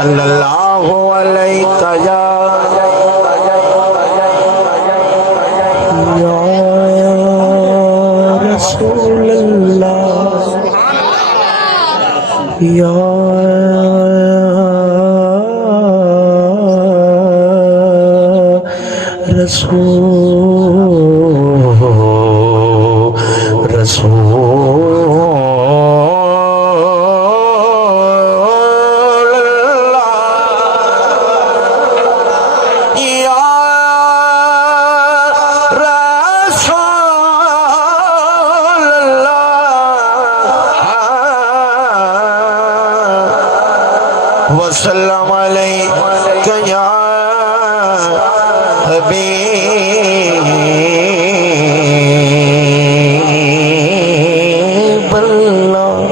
صلی اللہ علیہ یا رسول اللہ یا وسلم علیک یا حبیب اللہ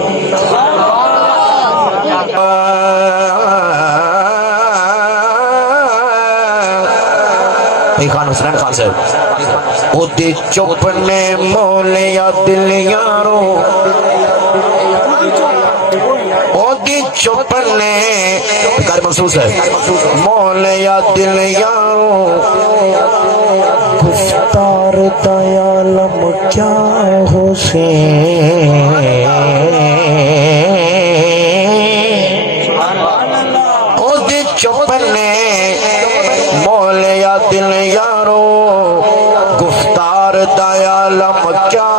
خان حسین خان صاحب او دی چپ نے مولیا دل یارو چپ نے کار محسوس ہے مولیا دل یارو گفتار دیالم کیا ہو سے او دی چپ نے مولیا دل یارو گفتار دیالم کیا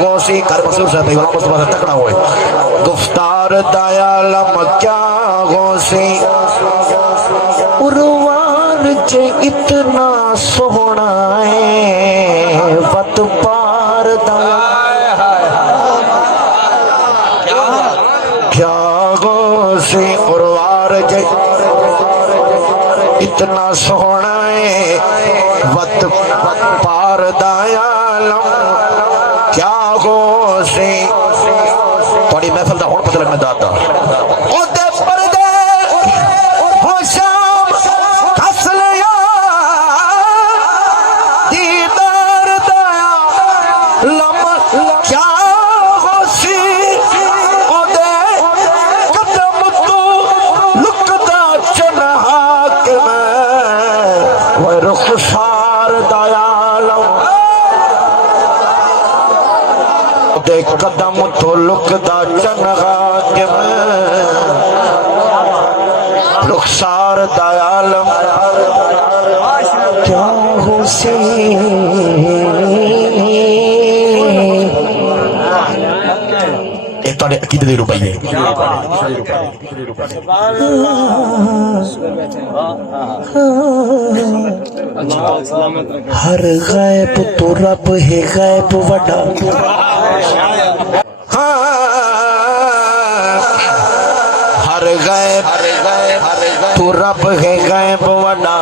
ہو سی کار محسوس ہے غلام مصطفیٰ سے تکڑا ہوئے گفتار دیالم کیا غوثی اروار جے اتنا سونا ہے وط پار کیا غوثی اروار جے اتنا سونا ہے وط پار دیالم کیا غوثی تھوڑی محفل دا ہون پتہ لگنا داتا او دے پردے ہو شام کس لیا دیدار دایا لم کیا ہو سی او دے قدم تو لکتا چنہا کے میں وہ رخسار دایا لم دے قدم تو لکتا چنہا کے میں رخسار دیالم کیا ہو سی ایک توڑے عقیدہ دے روپئیے ہر غیب تو رب ہے غیب وڈا ہر غیب تو رب ہے غیب وڈا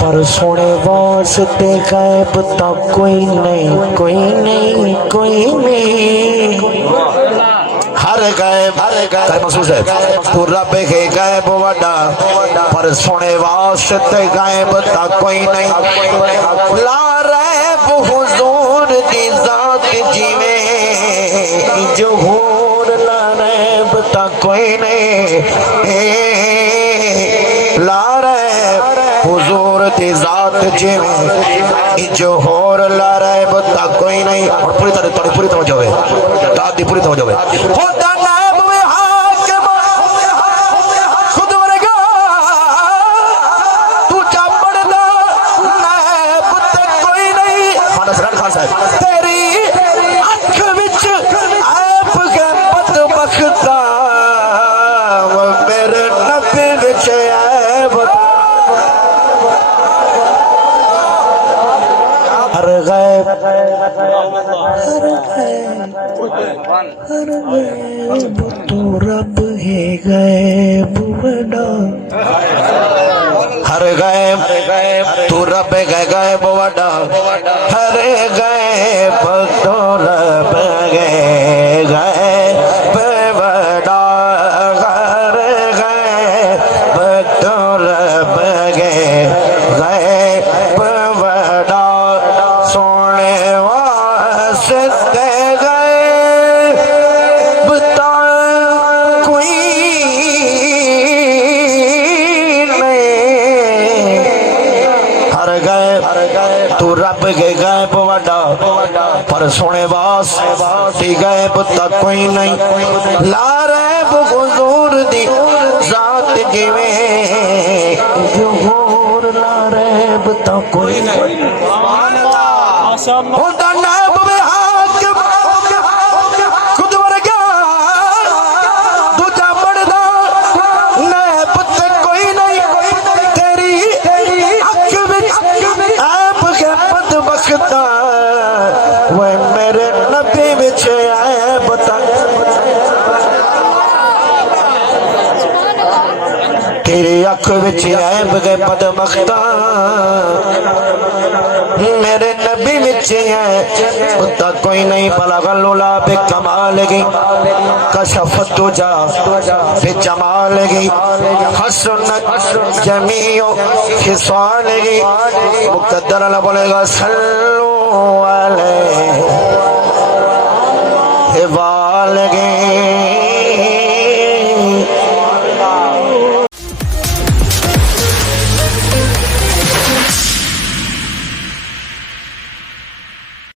پر سونے واسطے غیب تا کوئی نہیں کوئی نہیں کوئی نہیں ہر غیب محسوس ہے تو رب ہے غیب وڈا پر سونے واسطے غیب تا کوئی نہیں لا ریب حضور دی ذات جیویں جہور لا ریب تا کوئی نہیں لا ریب حضور دی ذات جیویں جہور لا ریب تا کوئی نہیں اور پوری توجہ ہے دادی پوری توجہ ہے خدا نائب میں حاکم خود ورگا تو جا پڑھنا نائب تے کوئی نہیں خان حسین خان صاحب تیری اکھ وچ عیب کے بدبختا میرے نبی وچ عیب ہر غیب تو رب ہے غیب وڈا ہر غیب تو رب ہے غیب وڈا ہر غیب تو رب ہے غیب وڈا ہر غیب تو رب ہے غیب وڈا سونے واسطے غیب تا کوئی تو رب کے غیب وڈا پر سونے واس دی غیب تک کوئی نہیں لا ریب حضور دی ذات جویں ظہور لا ریب تک کوئی نہیں خدا نائب میں حاکم خود ورگا دوجا بڑھدا نائب تے کوئی نہیں تیری اکھ وچ عیب کے بدبختا وہ میرے نبی وچ عیب تیری اکھ وچ عیب کے بدبختا میرے نبی وچ ہے اتا کوئی نہیں بلغ العلا بکمال گی کشفت تجا بجمال گی حسنت جمیع خصال گی مقدر اللہ بولے گا صلو علیہ والگی